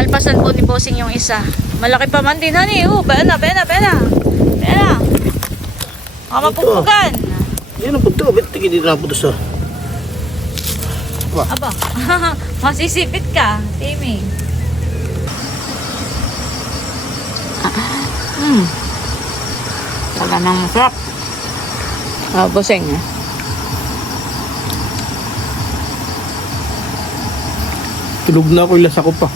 Alpasan po ni Bossing yung isa. Malaki pa man din, honey. Oh, bena, bena, bena. Bena. Baka mapupugkan. Yan ang punto. Ba't tigil na punto sa... Aba, masisipit ka, Timmy. Hmm. Taga ng masarap. Ah, Bossing. Tulog na ako, ilas ako pa.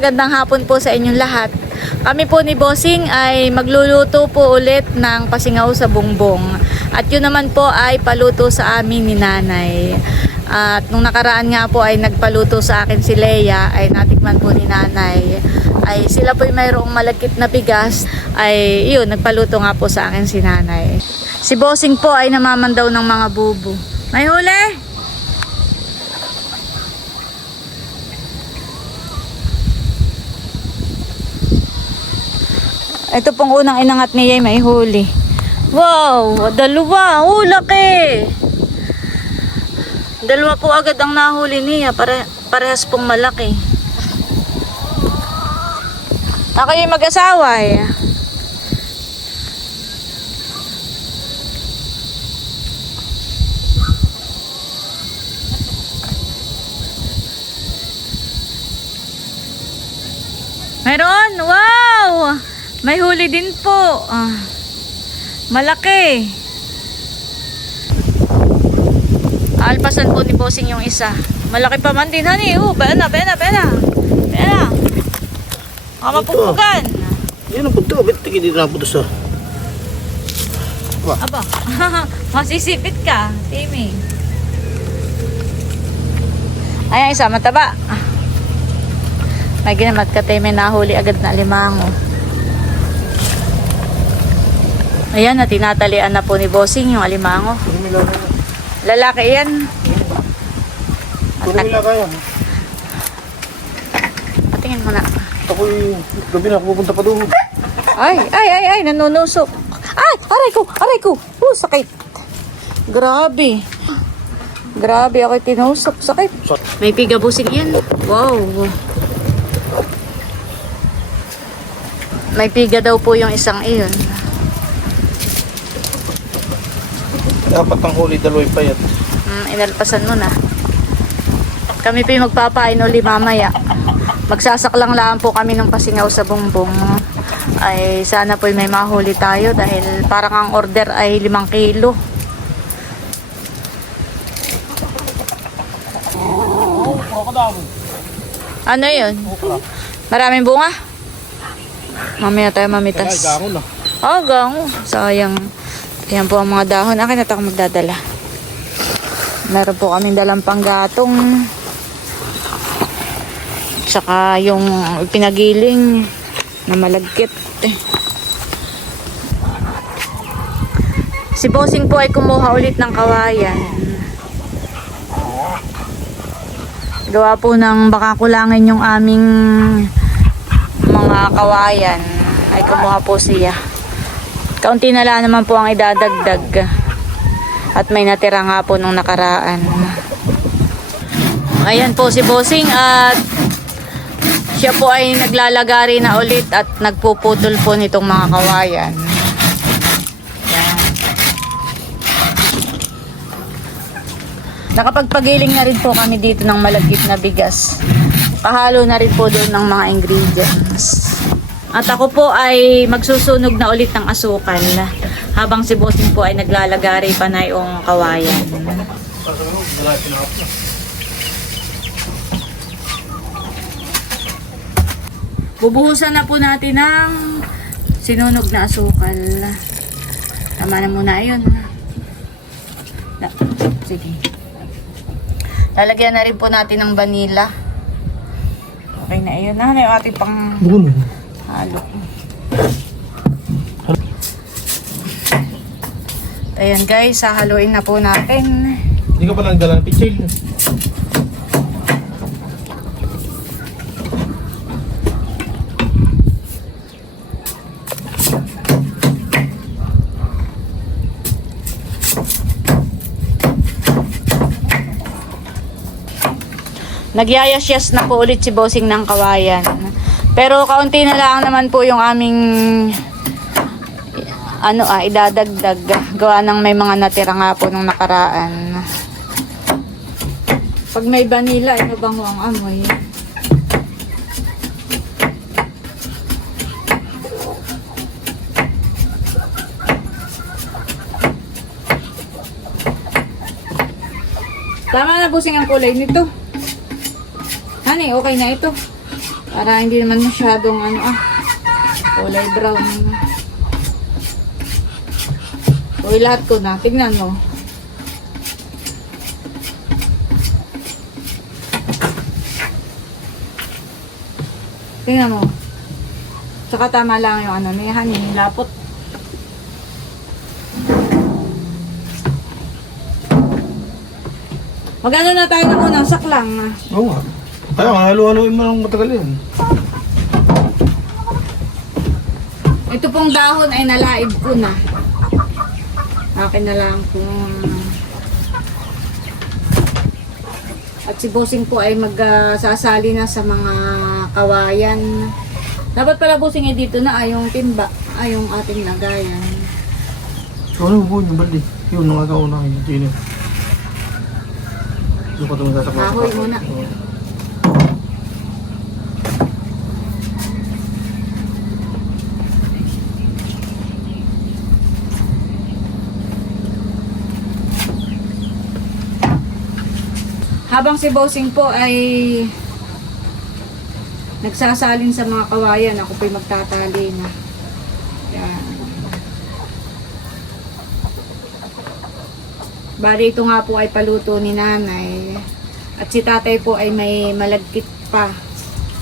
Magandang hapon po sa inyong lahat. Kami po ni Bossing ay magluluto po ulit ng pasingaw sa bongbong. At yun naman po ay paluto sa amin ni nanay. At nung nakaraan nga po ay nagpaluto sa akin si Leia, ay natikman po ni nanay. Ay sila po ay mayroong malagkit na bigas, ay yun, nagpaluto nga po sa akin si nanay. Si Bossing po ay namamandaw ng mga bubo. May huli? Ito pong unang inangat niya ay may huli. Wow, dalawa. Oh, laki. Dalawa po agad ang nahuli niya. Pare, parehas pong malaki. Ako yung mag-asawa eh. Meron? Wow! May huli din po. Ah, malaki. Alpasan po ni Bossing yung isa. Malaki pa man din, honey. Oh, bena, bena, bena. Bena. Baka mapupugkan. Yan ang punto. Ba't tigil dito na sa... Aba, masisipit ka, Timmy. Ayan, isa, mataba. May ginamat ka, Timmy, nahuli agad na limango. Ayan, na tinatalian na po ni Bossing yung alimango. Lalaki yan. Kunin nila kaya. Patingin mo na. Ako'y gabi na pupunta pa doon. Ay, ay, ay, ay, nanunusok. Ay, aray ko, aray ko. Oh, sakit. Grabe. Grabe, ako tinusok. Sakit. May pigabusing yan. Wow. May piga daw po yung isang iyon. Dapat ang huli, daloy pa yan. Mm, inalpasan mo na. Kami pa yung magpapain uli mamaya. Magsasaklang lang po kami ng pasingaw sa bumbong. Ay sana po may mahuli tayo dahil parang ang order ay 5 kilo. Ano yun? Maraming bunga? Mamaya tayo mamitas. Ah, gango. Sayang. Ayan po ang mga dahon. Akin na ako magdadala. Meron po kaming dalang panggatong. Tsaka yung pinagiling na malagkit. Si Bossing po ay kumuha ulit ng kawayan. Gawa po ng baka kulangin yung aming mga kawayan. Ay kumuha po siya. Kaunti na lang naman po ang idadagdag. At may natira nga po nung nakaraan. Ayan po si Bossing at siya po ay naglalagari na ulit at nagpuputol po nitong mga kawayan. Yan. Nakapagpagiling na rin po kami dito ng malagkit na bigas. Pahalo na rin po doon ng mga ingredients. At ako po ay magsusunog na ulit ng asukal habang si Bossing po ay naglalagari pa na yung kawayan. Bubuhusan na po natin ng sinunog na asukal. Tama na muna yun. Sige. Lalagyan na rin po natin ng vanilla. Okay na yun. Ano yung ating pang Bulo halo. Ayan guys, sa sahaluin na po natin. Hindi ka pa nagdala ng pichil. Nagyayas-yas na po ulit si Bossing ng kawayan. Pero kaunti na lang naman po yung aming ano ah, idadagdag. Gawa ng may mga natira nga po nung nakaraan. Pag may vanilla, ano bang ang amoy? Tama na busing ang kulay nito. Honey, okay na ito. Para hindi naman masyadong ano ah, kulay brown. Uy, lahat ko na. Tignan mo. Tingnan mo. Tsaka tama lang yung ano ni honey, lapot. Magano na tayo na unang saklang. Oo nga. Kaya nga, halu-haluin mo ng matagal yan. Ito pong dahon ay nalaib ko na. Akin na lang kung... At si Bossing po ay magsasali na sa mga kawayan. Dapat pala Bossing ay dito na ay yung timba, ay yung ating lagayan. Ikaw na bubuhin yung balde. Yun, nangagaw na yung tino. Yung pa tumang sasakla. Kahoy muna. Habang si Bossing po ay nagsasalin sa mga kawayan, ako po'y magtatali na. Yan. Bali ito nga po ay paluto ni nanay. At si tatay po ay may malagkit pa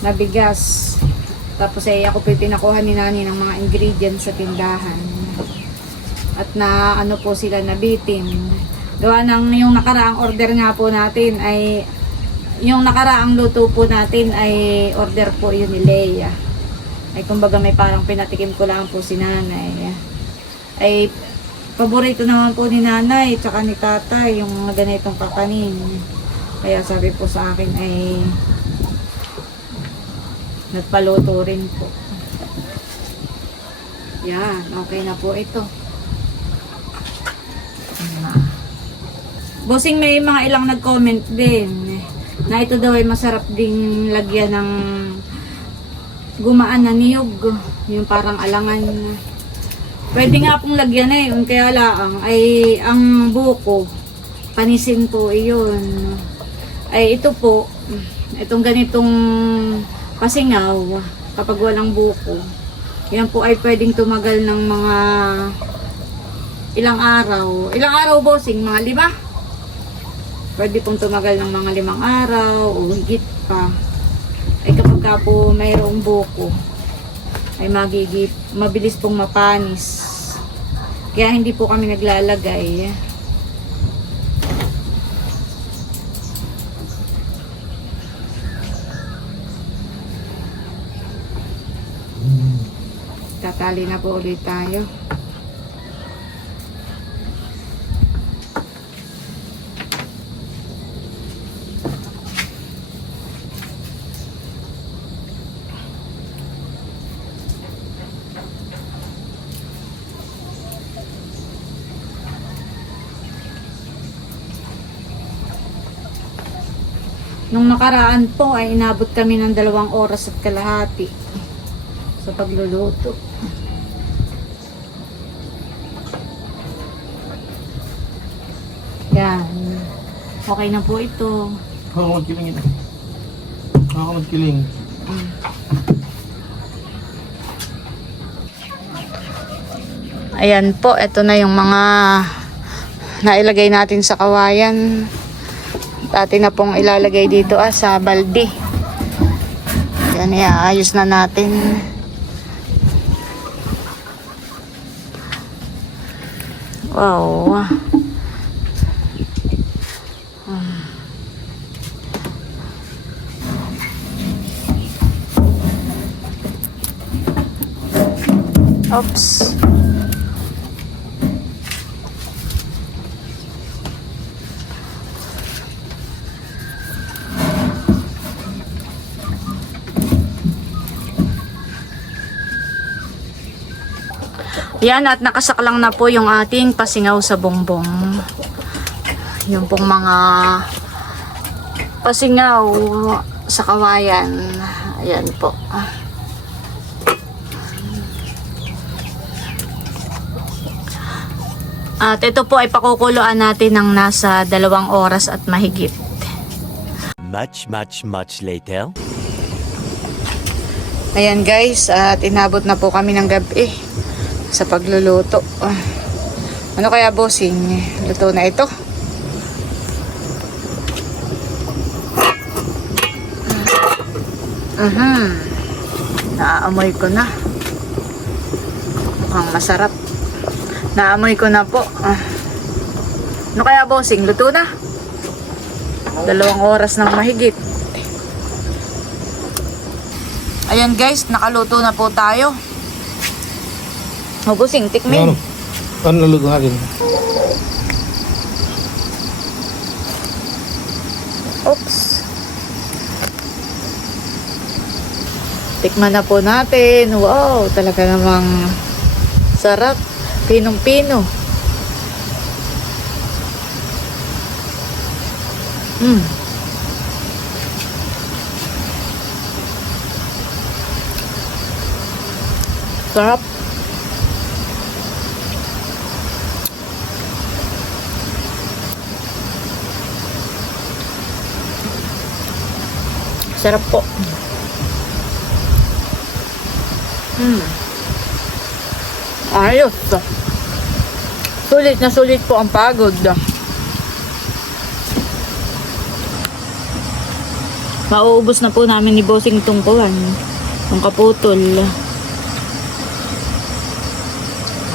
na bigas. Tapos ay ako po pinakuha ni nanay ng mga ingredients sa tindahan. At na ano po sila nabitin. Gawa ng yung nakaraang order nga po natin ay yung nakaraang luto po natin ay order po yun ni Leia. Ay kumbaga may parang pinatikim ko lang po si nanay. Ay paborito naman po ni nanay tsaka ni tatay yung mga ganitong kakanin. Kaya sabi po sa akin ay nagpaluto rin po. Yan, okay na po ito. Bossing may mga ilang nag-comment din na ito daw ay masarap ding lagyan ng gumaan na niyog. Yung parang alangan. Pwede nga pong lagyan eh. Kaya lang ay ang buko, panisin po iyon. Ay ito po, itong ganitong pasingaw kapag walang buko. Yan po ay pwedeng tumagal ng mga ilang araw. Ilang araw bossing? Mga lima? Pwede pong tumagal ng mga limang araw o higit pa. Ay kapag ka po mayroong buko, ay magigip, mabilis pong mapanis. Kaya hindi po kami naglalagay. Tatali na po ulit tayo. Nung nakaraan po ay inabot kami ng dalawang oras at kalahati sa pagluluto. Yan. Okay na po ito. Ako magkiling ito. Ako magkiling. Ayan po, ito na yung mga nailagay natin sa kawayan. Dati na pong ilalagay dito ah, sa balde. Yan, iaayos na natin. Wow. Oops. Yan at nakasaklang na po yung ating pasingaw sa bongbong. Yung pong mga pasingaw sa kawayan. Ayan po. At ito po ay pakukuluan natin ng nasa dalawang oras at mahigit. Much, much, much later. Ayan guys, at inabot na po kami ng gabi sa pagluluto. Ano kaya bossing? Luto na ito? Mhm. Naamoy ko na. Mukhang masarap. Naamoy ko na po. Ano kaya bossing? Luto na? Dalawang oras ng mahigit. Ayan guys, nakaluto na po tayo. Mabusing, Ano? tikmin. Ano naluto natin? Oops. Tikman na po natin. Wow, talaga namang sarap. Pinong-pino. Mm. Sarap. Sarap po. Mm. Ayos. Sulit na sulit po ang pagod. Mauubos na po namin ni Bossing tungkuhan. Ang kaputol.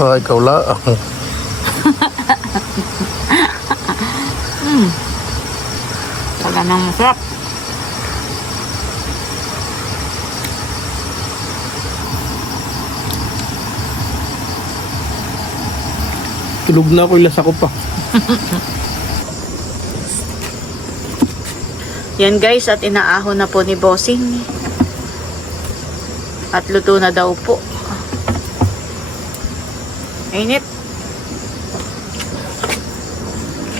Ah, ikaw la. Talaga nang masarap. Tulog na ako, ilas ako pa. Yan guys, at inaahon na po ni Bossing. At luto na daw po. Init.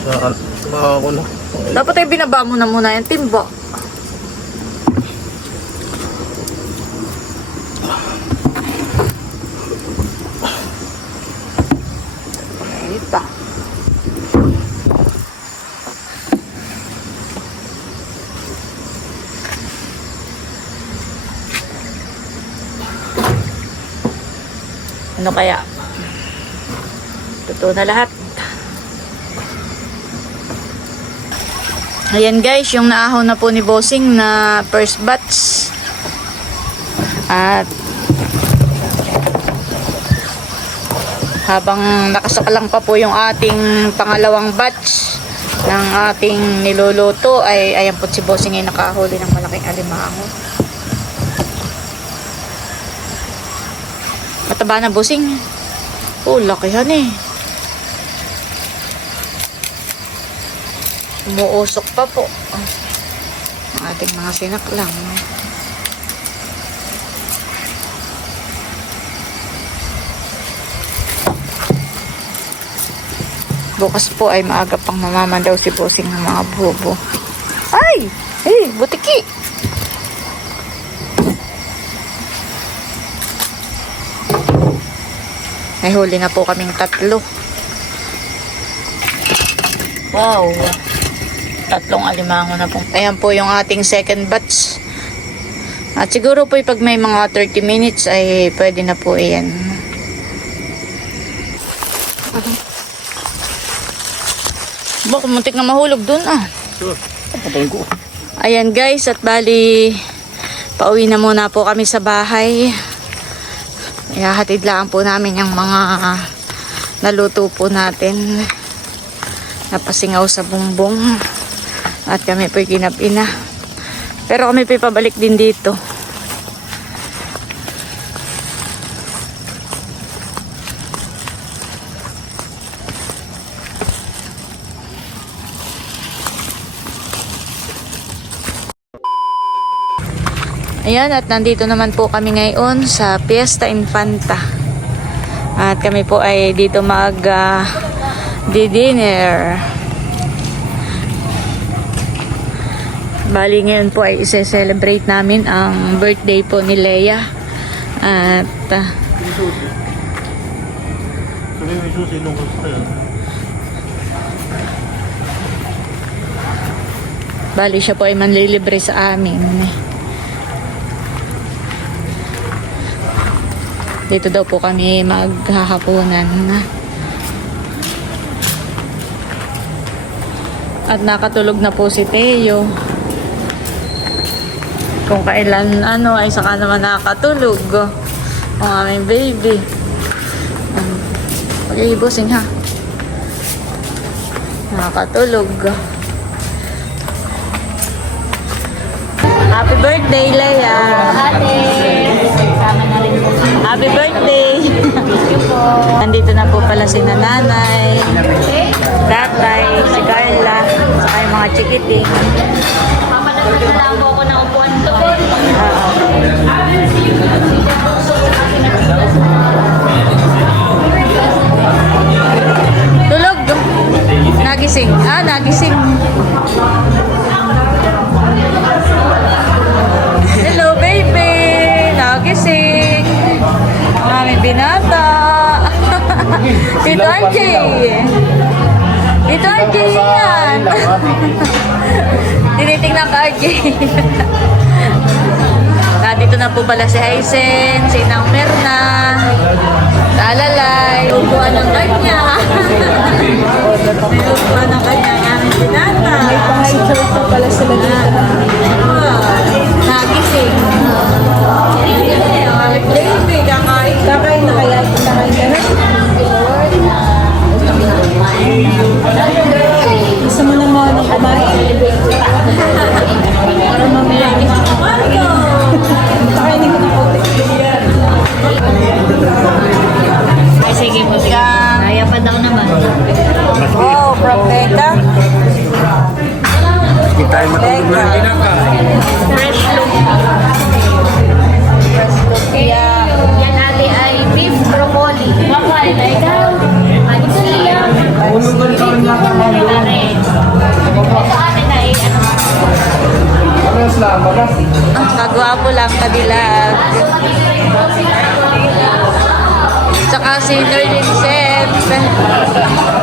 Ah, ah, ako na. Dapat ay binaba mo na muna yung timba. Ano kaya? Totoo na lahat. Ayan guys, yung naahon na po ni Bossing na first batch. At habang nakasakalang pa po yung ating pangalawang batch ng ating niluluto ay ayan po si Bossing ay nakahuli ng malaking alimango. Mataba na Bossing. Oh, lakihan eh. Umuusok pa po. Ang ating mga sinaklang. Bukas po ay maaga pang mamamandaw si Bossing ng mga bubo. Ay! Ay! Butiki! May huli na po kaming tatlo. Wow! tatlong alimango na po. Ayan po yung ating second batch. At siguro po pag may mga 30 minutes ay pwede na po iyan. Baka muntik na mahulog dun ah. Sure. Ko. Ayan guys, at bali pauwi na muna po kami sa bahay. Ihahatid lang po namin yung mga naluto po natin. Napasingaw sa bumbong. At kami po'y kinapina. Pero kami po'y pabalik din dito. Ayan, at nandito naman po kami ngayon sa Fiesta Infanta. At kami po ay dito mag ah, di-dinner. Bali ngayon po ay ise-celebrate namin ang birthday po ni Leia. At yan. bali siya po ay manlilibre sa amin. Dito daw po kami maghahaponan. At nakatulog na po si Teo. Kung kailan ano ay saka naman nakakatulog. Ang aming baby. Pag-ibusing ha. Nakakatulog. Happy birthday, Leia! Ate! Happy birthday! Nandito na po pala si nanay, tatay, si Carla, saka yung mga chikiting. Papanagod na lang po RJ. Nandito na po pala si Hysen, si Nang Merna, si Alalay, upuan ng kanya. May upuan ng kanya ang binata. May pang-shirt pa pala sila dito. Tsaka si Nerlin Seth.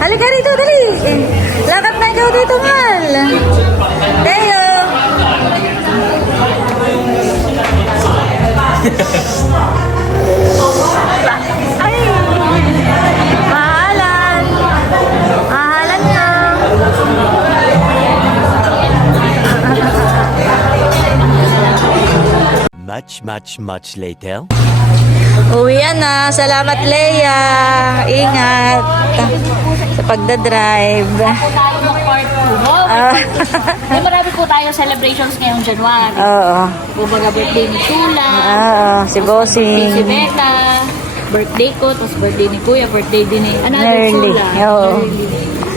Halika rito, dali. Eh, Lakad na ikaw dito, Mal. Much, much, much later. Uwian na. Salamat, Leia. Ingat. Sa pagdadrive. Po tayo ng part 2. No? Ah. May marami po tayo celebrations ngayong January. Oo. Kumbaga birthday ni Tula, Oo. Si birthday si Bossing. Becca, birthday ko, tapos birthday ni Kuya, birthday din ni another Nerly. Tula. Oo.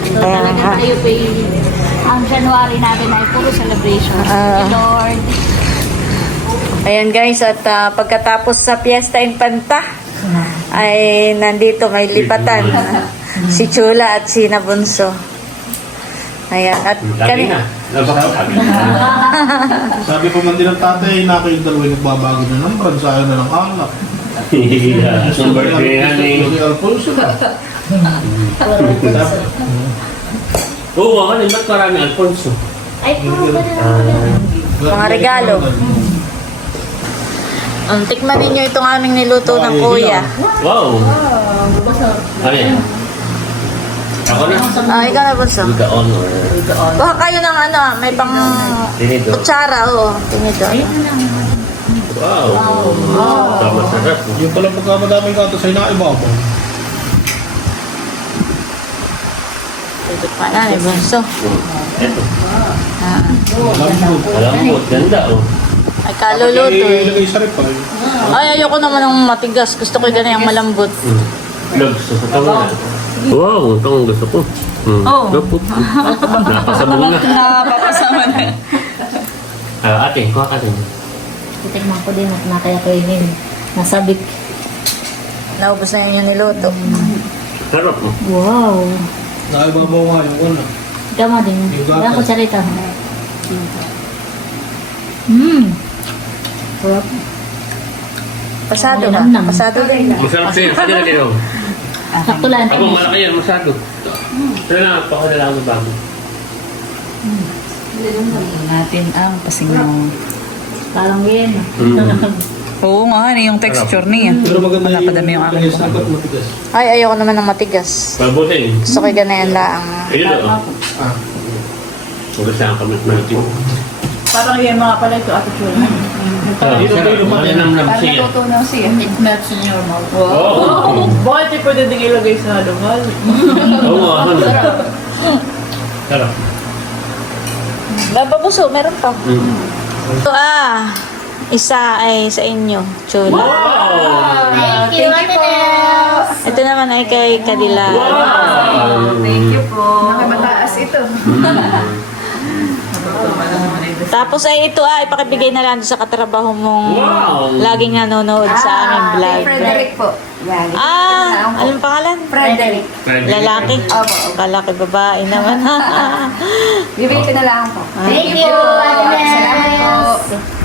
So Kaya talaga tayo pa ang January natin ay puro celebration. Oo. Thank you, Lord. Ayan guys, at ah, pagkatapos sa Fiesta Infanta, ay nandito may lipatan. si Chula at si Nabunso. Ayan, at Lagi na. Napakapagod. Sabi pa man din ng tatay, na kayong dalawa yung nagbabago na ng brand, sayang na ng alak. Ang birthday na ni... Si Alfonso na. Oo, ako rin. Ba't marami Alfonso? Ay, puro ba na Mga regalo. Um, tikman ninyo itong aming niluto ng kuya. Wow! Yan? Ako na. Ah, ikaw Nabunso. With the honor. Baka kayo ng ano, ah, may pang Tinito. kutsara, oh. Tinito. Wow! Tama sarap. Yung pala pagka madaming kato sa inaibabaw. Ayan, Nabunso. Ito. Alam mo. Alam mo, ganda oh. Ay, kaluluto eh. Ilagay sa rep ay. Ay, ayoko naman ng matigas. Gusto ko ganun yung malambot. Vlogs sa tawa. Wow, ito ang gusto ko. Hmm. Oh. Gapot. Napasabong na. Napapasama na. Ah, ate, kuha ka din. Titikman ko din at nakaya ko yun. Nasabik. Naubos na yun yung niluto. Sarap oh. Wow. Naibabaw nga yung ano. Tama din. Yung gatas. Wala ko sarita. Hmm. Sarap. Pasado ba? namnam. Pasado din. Masarap siya. Sige na kayo. Sakto lang. Ako, malaki yan. Masyado. Pero na, pakadala ko bago. natin ang pasingaw. Parang yun. Oo nga, ano yung texture niya. Pero maganda Napadami yung aking matigas. Ay, ayoko naman ng matigas. Mabuti. Gusto ko ganayan lang. Ayun oh. Ah. Huwag sa kami natin. Parang yan mga pala ito ate Chula. Ah, sarap. Malinamnam Parang natutunaw siya. It melts in your mouth. Oo. Bakit di pwede din ilagay sa lumal? Oo nga. ano. Sarap. Bababuso, meron pa. Mm. Ito ah, isa ay sa inyo, Chula. Wow! Thank you, Ate Nels. Ito naman ay kay Kadila. Wow! Thank you po. Nakamataas ito. Tapos ay ito ay pakibigay na lang sa katrabaho mong Wow! laging nanonood sa aming vlog. Frederick po. Yan. Ah, anong pangalan? Frederick. Lalaki? Opo. Lalaki babae naman. Bibigyan ko na lang po. Thank you. Salamat po.